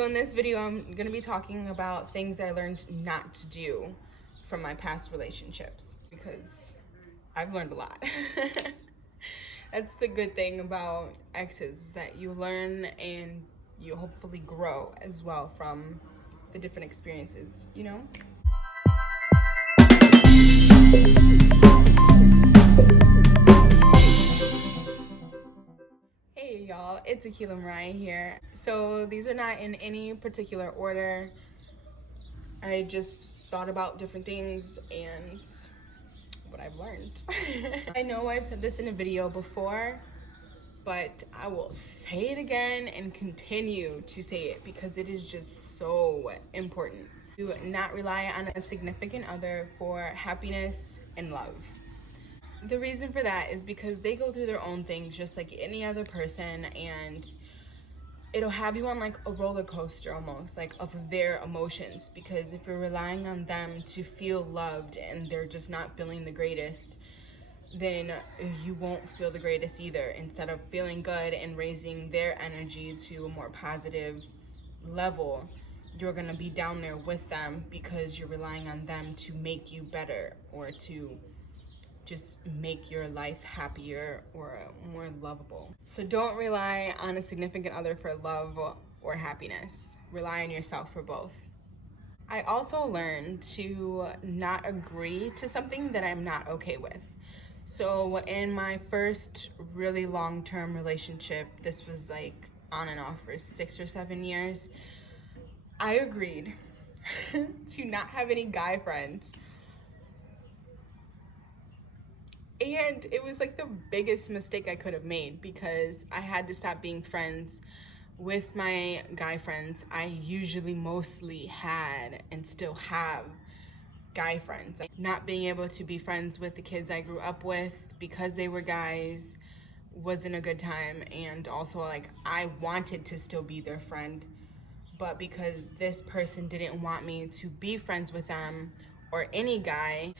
So in this video, I'm gonna be talking about things I learned not to do from my past relationships, because I've learned a lot. That's the good thing about exes, is that you learn and you hopefully grow as well from the different experiences, you know? Hey y'all, it's Aquila Mariyah here. So these are not in any particular order. I just thought about different things and what I've learned. I know I've said this in a video before, but I will say it again and continue to say it because it is just so important. Do not rely on a significant other for happiness and love. The reason for that is because they go through their own things just like any other person, and it'll have you on like a roller coaster almost, like of their emotions, because if you're relying on them to feel loved and they're just not feeling the greatest, then you won't feel the greatest either. Instead of feeling good and raising their energy to a more positive level, you're gonna be down there with them because you're relying on them to make you better or to just make your life happier or more lovable. So don't rely on a significant other for love or happiness. Rely on yourself for both. I also learned to not agree to something that I'm not okay with. So in my first really long-term relationship, this was like on and off for 6 or 7 years, I agreed to not have any guy friends. And it was like the biggest mistake I could have made, because I had to stop being friends with my guy friends. I usually mostly had and still have guy friends. Not being able to be friends with the kids I grew up with because they were guys wasn't a good time. And also like I wanted to still be their friend, but because this person didn't want me to be friends with them or any guy,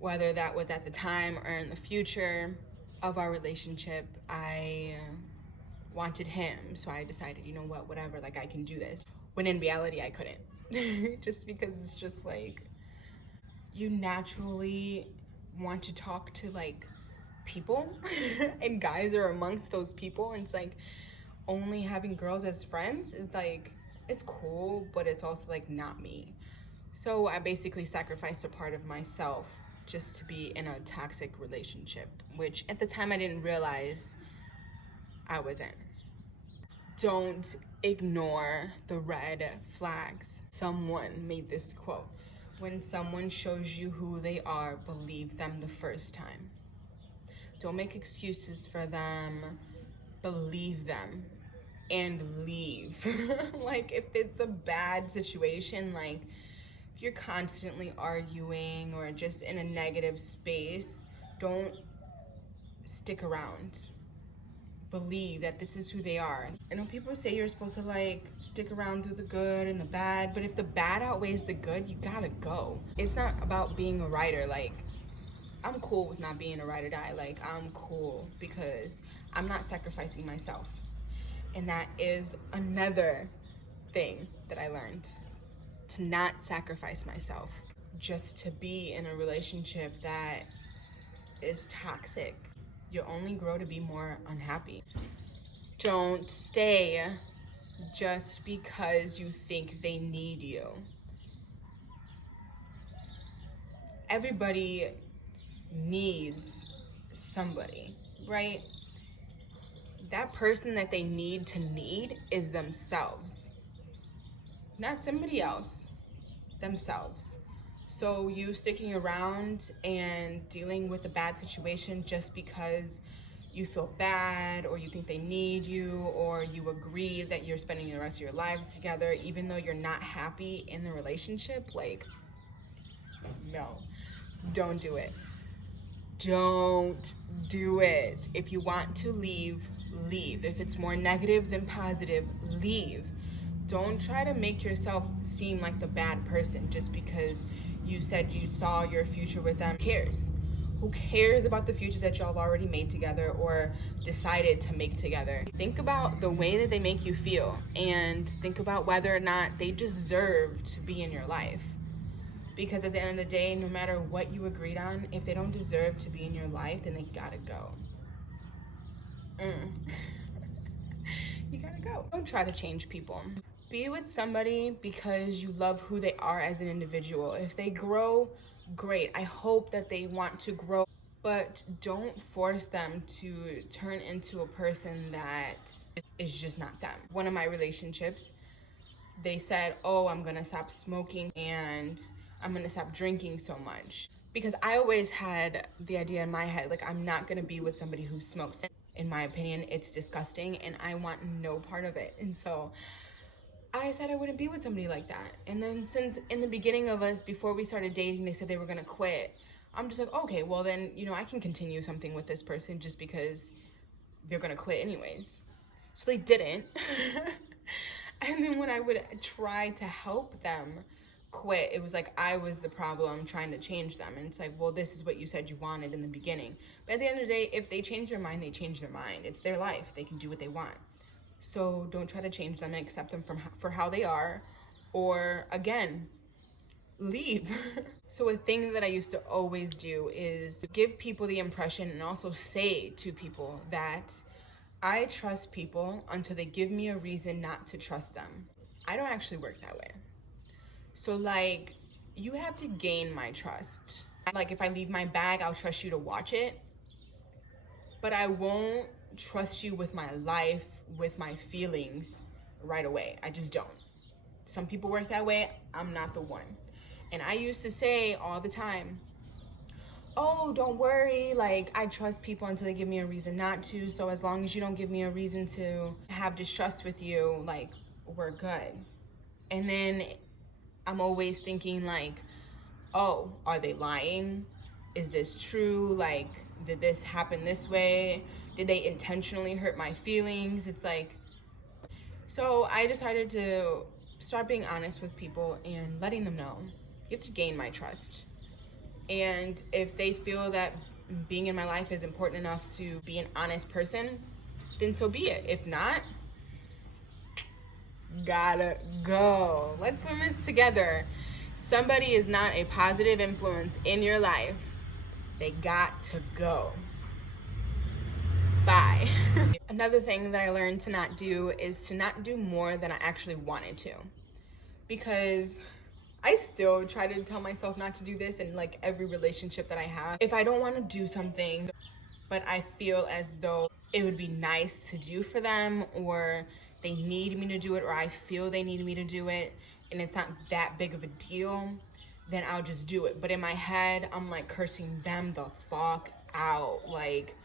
whether that was at the time or in the future of our relationship, I wanted him. So I decided, you know what, whatever, like I can do this. When in reality, I couldn't. Just because it's just like, you naturally want to talk to like people and guys are amongst those people. And it's like only having girls as friends is like, it's cool, but it's also like not me. So I basically sacrificed a part of myself just to be in a toxic relationship, which at the time I didn't realize I was in. Don't ignore the red flags. Someone made this quote: when someone shows you who they are, believe them the first time. Don't make excuses for them, believe them and leave. Like if it's a bad situation, like if you're constantly arguing or just in a negative space, don't stick around. Believe that this is who they are. I know people say you're supposed to like stick around through the good and the bad, but if the bad outweighs the good, you gotta go. It's not about being a writer. Like, I'm cool with not being a ride or die. Like, I'm cool because I'm not sacrificing myself. And that is another thing that I learned. To not sacrifice myself just to be in a relationship that is toxic. You'll only grow to be more unhappy. Don't stay just because you think they need you. Everybody needs somebody, right? That person that they need is themselves. Not somebody else, themselves. So you sticking around and dealing with a bad situation just because you feel bad or you think they need you or you agree that you're spending the rest of your lives together even though you're not happy in the relationship, like, no, don't do it. Don't do it. If you want to leave, leave. If it's more negative than positive, leave. Don't try to make yourself seem like the bad person just because you said you saw your future with them. Who cares? Who cares about the future that y'all have already made together or decided to make together? Think about the way that they make you feel, and think about whether or not they deserve to be in your life. Because at the end of the day, no matter what you agreed on, if they don't deserve to be in your life, then they gotta go. You gotta go. Don't try to change people. Be with somebody because you love who they are as an individual. If they grow, great. I hope that they want to grow, but don't force them to turn into a person that is just not them. One of my relationships, they said, oh, I'm gonna stop smoking and I'm gonna stop drinking so much. Because I always had the idea in my head, like, I'm not gonna be with somebody who smokes. In my opinion, it's disgusting and I want no part of it. And so I said I wouldn't be with somebody like that. And then since in the beginning of us, before we started dating, they said they were gonna quit. I'm just like, okay, well then, you know, I can continue something with this person just because they're gonna quit anyways. So they didn't. And then when I would try to help them quit, it was like I was the problem trying to change them. And it's like, well, this is what you said you wanted in the beginning. But at the end of the day, if they change their mind, they change their mind. It's their life. They can do what they want. So don't try to change them and accept them for how they are, or again, leave. So a thing that I used to always do is give people the impression and also say to people that I trust people until they give me a reason not to trust them. I don't actually work that way. So like, you have to gain my trust. Like if I leave my bag, I'll trust you to watch it, but I won't trust you with my life, with my feelings right away. I just don't. Some people work that way. I'm not the one. And I used to say all the time, oh, don't worry, like I trust people until they give me a reason not to. So as long as you don't give me a reason to have distrust with you, like we're good. And then I'm always thinking like, oh, are they lying? Is this true? Like, did this happen this way? Did they intentionally hurt my feelings? It's like, so I decided to start being honest with people and letting them know. You have to gain my trust. And if they feel that being in my life is important enough to be an honest person, then so be it. If not, gotta go. Let's win this together. Somebody is not a positive influence in your life. They got to go. Bye. Another thing that I learned to not do is to not do more than I actually wanted to. Because I still try to tell myself not to do this in like every relationship that I have. If I don't want to do something, but I feel as though it would be nice to do for them, or they need me to do it, or I feel they need me to do it, and it's not that big of a deal, then I'll just do it. But in my head, I'm like cursing them the fuck out. Like,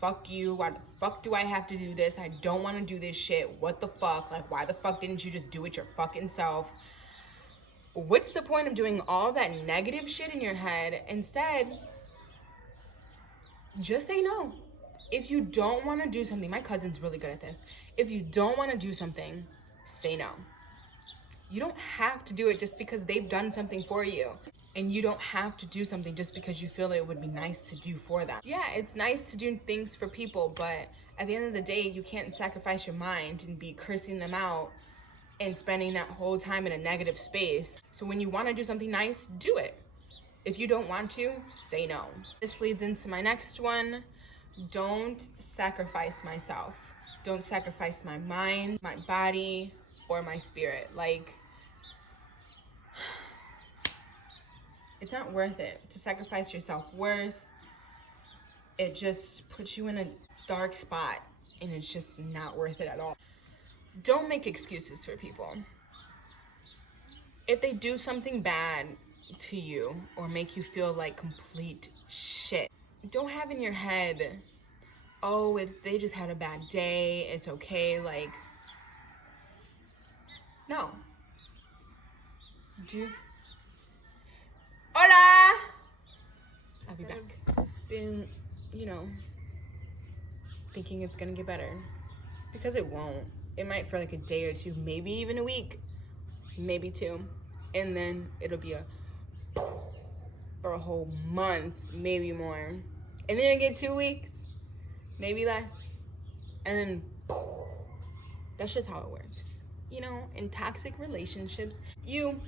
fuck you, why the fuck do I have to do this? I don't want to do this shit. What the fuck? Like, why the fuck didn't you just do it your fucking self? What's the point of doing all that negative shit in your head? Instead, just say no. If you don't want to do something, my cousin's really good at this. If you don't want to do something, say no. You don't have to do it just because they've done something for you. And you don't have to do something just because you feel it would be nice to do for them. Yeah, it's nice to do things for people, but at the end of the day, you can't sacrifice your mind and be cursing them out and spending that whole time in a negative space. So when you want to do something nice, do it. If you don't want to, say no. This leads into my next one. Don't sacrifice myself. Don't sacrifice my mind, my body, or my spirit. Like, it's not worth it to sacrifice your self-worth. It just puts you in a dark spot, and it's just not worth it at all. Don't make excuses for people. If they do something bad to you or make you feel like complete shit, don't have in your head, oh, they just had a bad day, it's okay. Like, no. Hola! I'll be back. Been, thinking it's gonna get better. Because it won't. It might for like a day or two, maybe even a week, maybe two. And then it'll be or a whole month, maybe more. And then I get 2 weeks, maybe less. And then that's just how it works. You know, in toxic relationships, you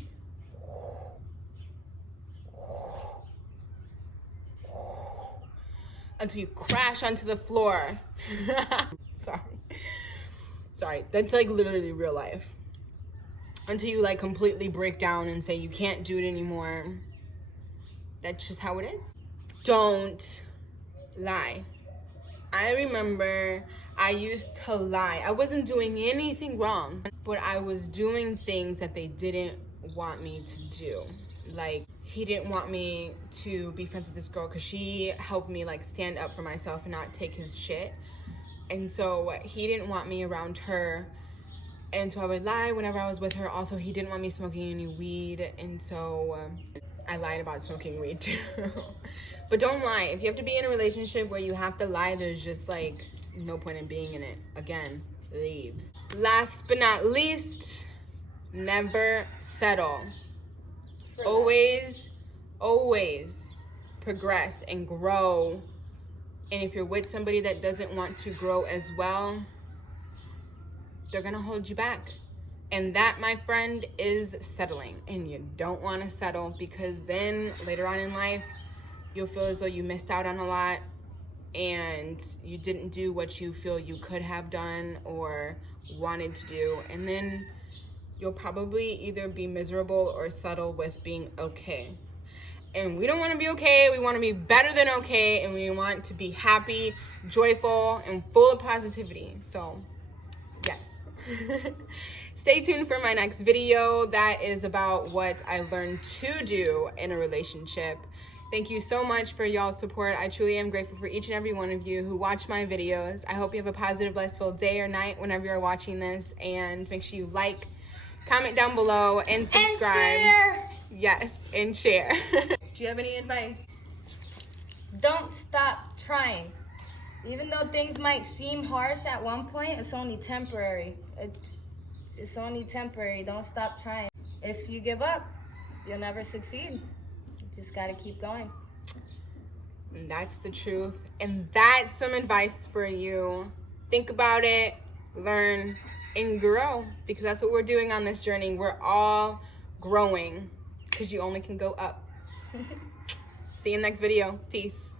until you crash onto the floor. Sorry, that's like literally real life. Until you like completely break down and say you can't do it anymore. That's just how it is. Don't lie. I remember I used to lie. I wasn't doing anything wrong, but I was doing things that they didn't want me to do. Like, he didn't want me to be friends with this girl because she helped me like stand up for myself and not take his shit. And so he didn't want me around her. And so I would lie whenever I was with her. Also, he didn't want me smoking any weed. And so I lied about smoking weed too. But don't lie. If you have to be in a relationship where you have to lie, there's just like no point in being in it. Again, leave. Last but not least, never settle. Always progress and grow. And if you're with somebody that doesn't want to grow as well, they're gonna hold you back. And that, my friend, is settling. And you don't want to settle, because then later on in life, you'll feel as though you missed out on a lot and you didn't do what you feel you could have done or wanted to do. And then you'll probably either be miserable or settle with being okay. And we don't want to be okay. We want to be better than okay. And we want to be happy, joyful, and full of positivity. So, yes. Stay tuned for my next video. That is about what I learned to do in a relationship. Thank you so much for y'all's support. I truly am grateful for each and every one of you who watch my videos. I hope you have a positive, blissful day or night whenever you're watching this. And make sure you like, comment down below, and subscribe. And share. Yes, and share. Do you have any advice? Don't stop trying. Even though things might seem harsh at one point, it's only temporary. It's only temporary. Don't stop trying. If you give up, you'll never succeed. You just gotta keep going. And that's the truth. And that's some advice for you. Think about it, learn, and grow. Because that's what we're doing on this journey. We're all growing. Because you only can go up. See you in the next video. Peace.